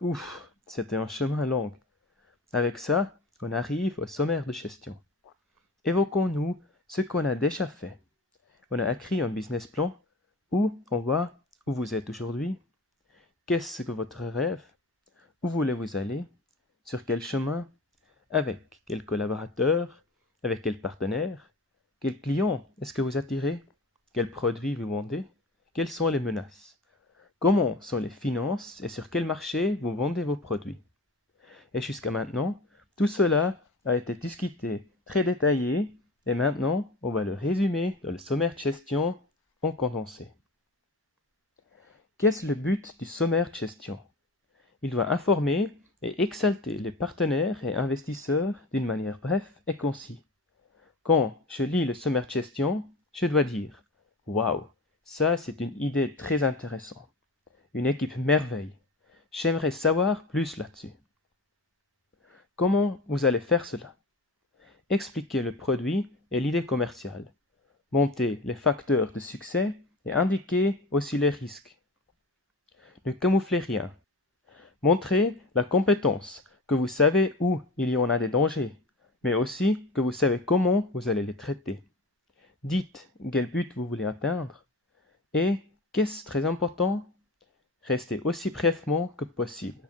Ouf, c'était un chemin long. Avec ça, on arrive au sommaire de gestion. Évoquons-nous ce qu'on a déjà fait. On a écrit un business plan où on voit où vous êtes aujourd'hui, qu'est-ce que votre rêve, où voulez-vous aller, sur quel chemin, avec quels collaborateurs, avec quels partenaires, quels clients est-ce que vous attirez, quels produits vous vendez, quelles sont les menaces, comment sont les finances et sur quel marché vous vendez vos produits. Et jusqu'à maintenant, tout cela a été discuté très détaillé et maintenant on va le résumer dans le sommaire de gestion en condensé. Qu'est-ce le but du sommaire de gestion? Il doit informer et exalter les partenaires et investisseurs d'une manière brève et concise. Quand je lis le sommaire de gestion, je dois dire waouh, ça c'est une idée très intéressante. Une équipe merveille. J'aimerais savoir plus là-dessus. Comment vous allez faire cela? Expliquer le produit et l'idée commerciale. Monter les facteurs de succès et indiquer aussi les risques. Ne camouflez rien. Montrez la compétence, que vous savez où il y en a des dangers, mais aussi que vous savez comment vous allez les traiter. Dites quel but vous voulez atteindre et, qu'est-ce très important, restez aussi brièvement que possible.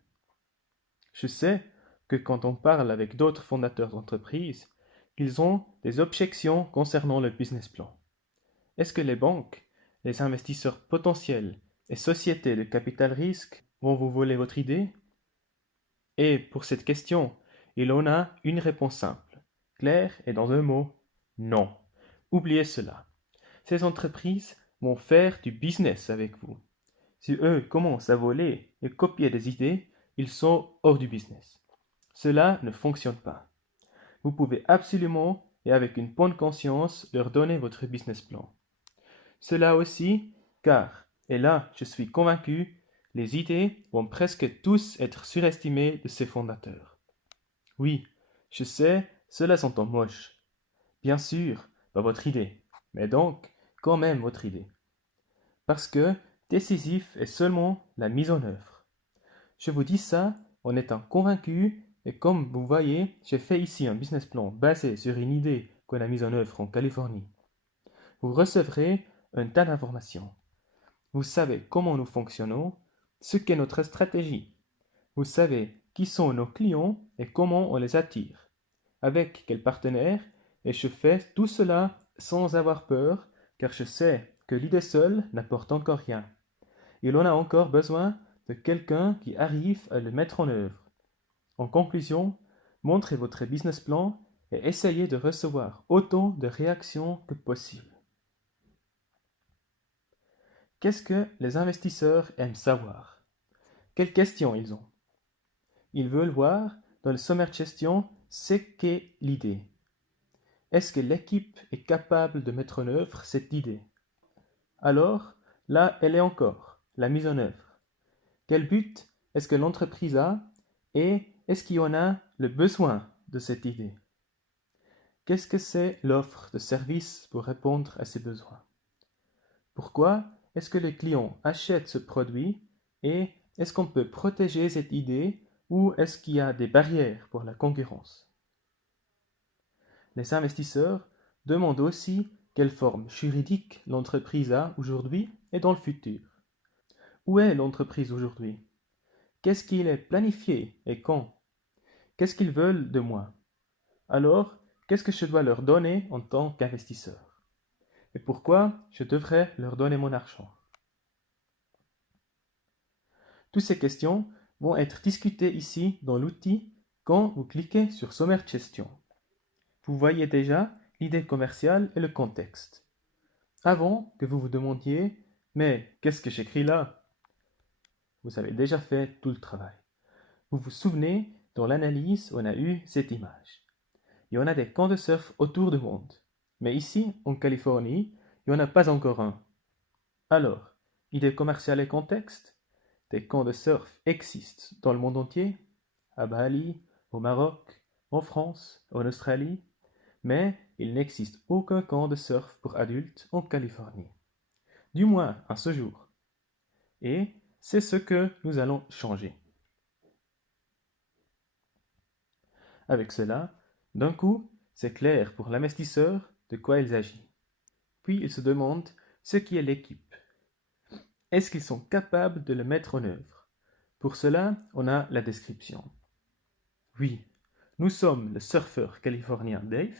Je sais que quand on parle avec d'autres fondateurs d'entreprises, ils ont des objections concernant le business plan. Est-ce que les banques, les investisseurs potentiels et sociétés de capital risque vont vous voler votre idée? Et pour cette question, il en a une réponse simple, claire et dans un mot, non. Oubliez cela. Ces entreprises vont faire du business avec vous. Si eux commencent à voler et copier des idées, ils sont hors du business. Cela ne fonctionne pas. Vous pouvez absolument et avec une bonne conscience leur donner votre business plan. Cela aussi, car, et là je suis convaincu, les idées vont presque tous être surestimées de ses fondateurs. Oui, je sais, cela s'entend moche. Bien sûr, pas votre idée, mais donc, quand même votre idée. Parce que décisif est seulement la mise en œuvre. Je vous dis ça en étant convaincu et comme vous voyez, j'ai fait ici un business plan basé sur une idée qu'on a mise en œuvre en Californie. Vous recevrez un tas d'informations. Vous savez comment nous fonctionnons, ce qu'est notre stratégie. Vous savez qui sont nos clients et comment on les attire, avec quels partenaires, et je fais tout cela sans avoir peur, car je sais que l'idée seule n'apporte encore rien. Il en a encore besoin de quelqu'un qui arrive à le mettre en œuvre. En conclusion, montrez votre business plan et essayez de recevoir autant de réactions que possible. Qu'est-ce que les investisseurs aiment savoir? Quelles questions ils ont? Ils veulent voir dans le sommaire de gestion ce qu'est l'idée. Est-ce que l'équipe est capable de mettre en œuvre cette idée? Alors, là, elle est encore, la mise en œuvre. Quel but est-ce que l'entreprise a et est-ce qu'il y en a le besoin de cette idée? Qu'est-ce que c'est l'offre de service pour répondre à ces besoins? Pourquoi est-ce que les clients achètent ce produit et est-ce qu'on peut protéger cette idée ou est-ce qu'il y a des barrières pour la concurrence? Les investisseurs demandent aussi quelle forme juridique l'entreprise a aujourd'hui et dans le futur. Où est l'entreprise aujourd'hui? Qu'est-ce qu'il est planifié et quand? Qu'est-ce qu'ils veulent de moi? Alors, qu'est-ce que je dois leur donner en tant qu'investisseur? Et pourquoi je devrais leur donner mon argent? Toutes ces questions vont être discutées ici dans l'outil quand vous cliquez sur Sommaire de gestion. Vous voyez déjà l'idée commerciale et le contexte. Avant que vous vous demandiez mais qu'est-ce que j'écris là? Vous avez déjà fait tout le travail. Vous vous souvenez, dans l'analyse, on a eu cette image. Il y en a des camps de surf autour du monde. Mais ici, en Californie, il n'y en a pas encore un. Alors, idée commerciale et contexte? Des camps de surf existent dans le monde entier, à Bali, au Maroc, en France, en Australie, mais il n'existe aucun camp de surf pour adultes en Californie. Du moins à ce jour. Et c'est ce que nous allons changer. Avec cela, d'un coup, c'est clair pour l'investisseur de quoi il s'agit. Puis il se demande ce qui est l'équipe. Est-ce qu'ils sont capables de le mettre en œuvre? Pour cela, on a la description. Oui, nous sommes le surfeur californien Dave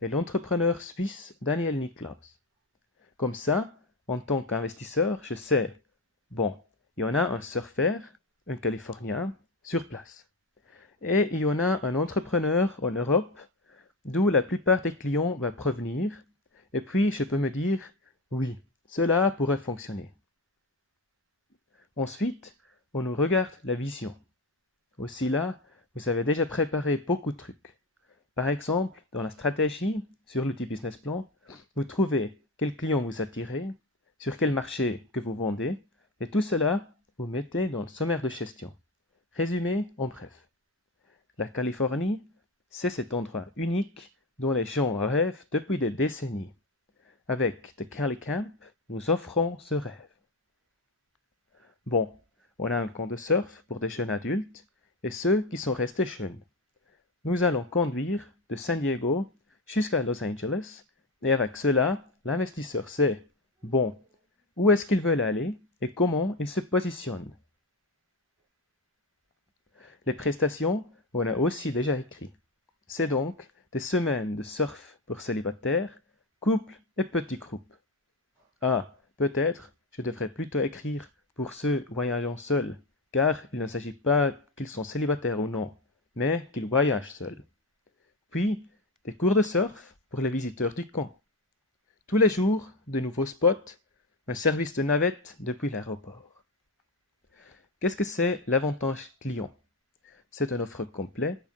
et l'entrepreneur suisse Daniel Niklaus. Comme ça, en tant qu'investisseur, je sais, bon, il y en a un surfeur, un Californien, sur place. Et il y en a un entrepreneur en Europe, d'où la plupart des clients vont provenir, et puis je peux me dire, oui, cela pourrait fonctionner. Ensuite, on nous regarde la vision. Aussi là, vous avez déjà préparé beaucoup de trucs. Par exemple, dans la stratégie, sur l'outil Business Plan, vous trouvez quel client vous attirez, sur quel marché que vous vendez, et tout cela, vous mettez dans le sommaire de gestion. Résumé en bref. La Californie, c'est cet endroit unique dont les gens rêvent depuis des décennies. Avec The Cali Camp, nous offrons ce rêve. Bon, on a un camp de surf pour des jeunes adultes et ceux qui sont restés jeunes. Nous allons conduire de San Diego jusqu'à Los Angeles et avec cela, l'investisseur sait, bon, où est-ce qu'il veut aller et comment il se positionne. Les prestations, on a aussi déjà écrit. C'est donc des semaines de surf pour célibataires, couples et petits groupes. Ah, peut-être je devrais plutôt écrire pour ceux voyageant seuls, car il ne s'agit pas qu'ils sont célibataires ou non, mais qu'ils voyagent seuls. Puis, des cours de surf pour les visiteurs du camp. Tous les jours, de nouveaux spots, un service de navette depuis l'aéroport. Qu'est-ce que c'est l'avantage client? C'est une offre complète.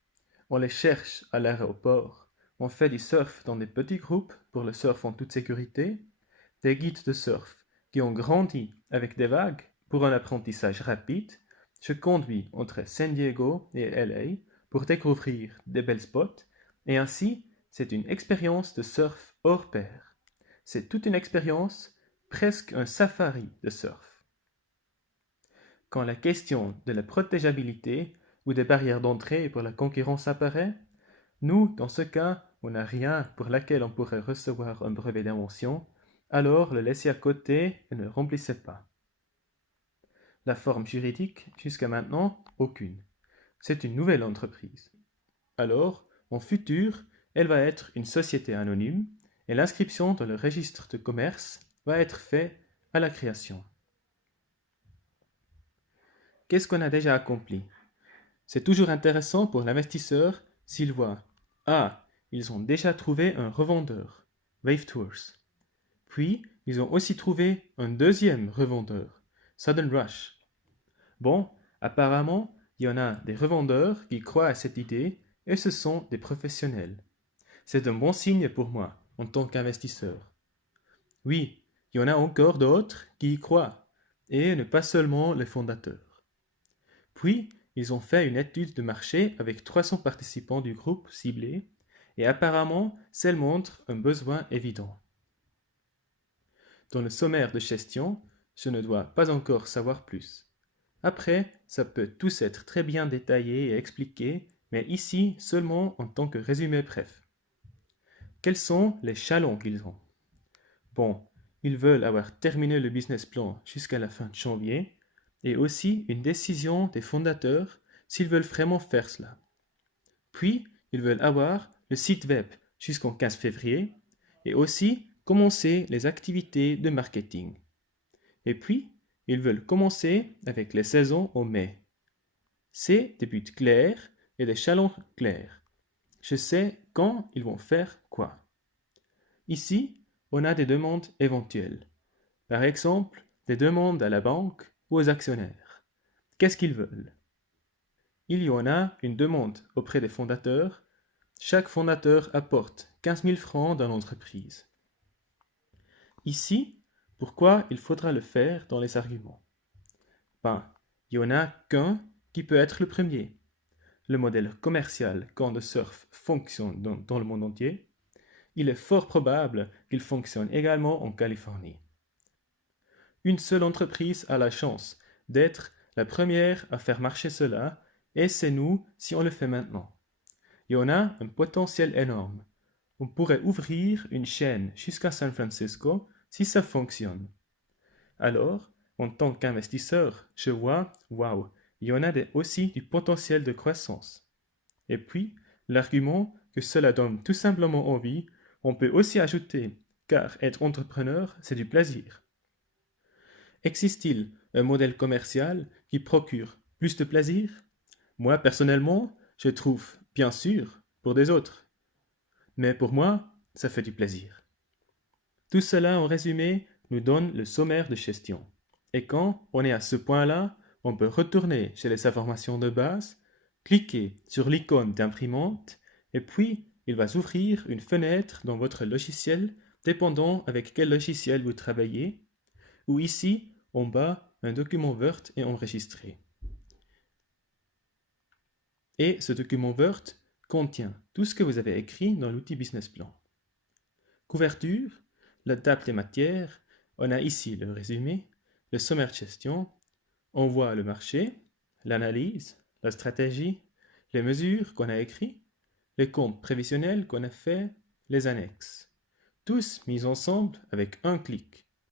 On les cherche à l'aéroport. On fait du surf dans des petits groupes pour le surf en toute sécurité. Des guides de surf qui ont grandi avec des vagues pour un apprentissage rapide. Je conduis entre San Diego et LA pour découvrir des belles spots. Et ainsi, c'est une expérience de surf hors pair. C'est toute une expérience, presque un safari de surf. Quand la question de la protégeabilité ou des barrières d'entrée pour la concurrence apparaît, nous, dans ce cas, on n'a rien pour laquelle on pourrait recevoir un brevet d'invention, alors le laissez à côté et ne remplissez pas. La forme juridique, jusqu'à maintenant, aucune. C'est une nouvelle entreprise. Alors, en futur, elle va être une société anonyme et l'inscription dans le registre de commerce va être faite à la création. Qu'est-ce qu'on a déjà accompli? C'est toujours intéressant pour l'investisseur s'il voit ah, ils ont déjà trouvé un revendeur, Wave Tours. Puis, ils ont aussi trouvé un deuxième revendeur, Sudden Rush. Bon, apparemment, il y en a des revendeurs qui croient à cette idée et ce sont des professionnels. C'est un bon signe pour moi, en tant qu'investisseur. Oui, il y en a encore d'autres qui y croient, et ne pas seulement les fondateurs. Puis, ils ont fait une étude de marché avec 300 participants du groupe ciblé, et apparemment, celle montre un besoin évident. Dans le sommaire de gestion, je ne dois pas encore savoir plus. Après, ça peut tous être très bien détaillé et expliqué, mais ici seulement en tant que résumé bref. Quels sont les jalons qu'ils ont? Bon, ils veulent avoir terminé le business plan jusqu'à la fin de janvier, et aussi une décision des fondateurs s'ils veulent vraiment faire cela. Puis, ils veulent avoir le site web jusqu'au 15 février, et aussi commencer les activités de marketing. Et puis, ils veulent commencer avec les saisons au mai. C'est des buts clairs et des jalons clairs. Je sais quand ils vont faire quoi. Ici, on a des demandes éventuelles. Par exemple, des demandes à la banque ou aux actionnaires. Qu'est-ce qu'ils veulent? Il y en a une demande auprès des fondateurs. Chaque fondateur apporte 15 000 francs dans l'entreprise. Ici, pourquoi il faudra le faire dans les arguments? Ben, il n'y en a qu'un qui peut être le premier. Le modèle commercial camp de surf fonctionne dans le monde entier. Il est fort probable qu'il fonctionne également en Californie. Une seule entreprise a la chance d'être la première à faire marcher cela, et c'est nous si on le fait maintenant. et on a un potentiel énorme. On pourrait ouvrir une chaîne jusqu'à San Francisco si ça fonctionne. Alors, en tant qu'investisseur, je vois, waouh, il y en a aussi du potentiel de croissance. Et puis, l'argument que cela donne tout simplement envie, on peut aussi ajouter, car être entrepreneur, c'est du plaisir. Existe-t-il un modèle commercial qui procure plus de plaisir? Moi, personnellement, je trouve, bien sûr, pour des autres. Mais pour moi, ça fait du plaisir. Tout cela, en résumé, nous donne le sommaire de gestion. Et quand on est à ce point-là, on peut retourner chez les informations de base, cliquer sur l'icône d'imprimante, et puis il va s'ouvrir une fenêtre dans votre logiciel, dépendant avec quel logiciel vous travaillez, ou ici, en bas, un document Word est enregistré. Et ce document Word contient tout ce que vous avez écrit dans l'outil Business Plan. Couverture, la table des matières, on a ici le résumé, le sommaire de gestion, on voit le marché, l'analyse, la stratégie, les mesures qu'on a écrites, les comptes prévisionnels qu'on a fait, les annexes. Tous mis ensemble avec un clic.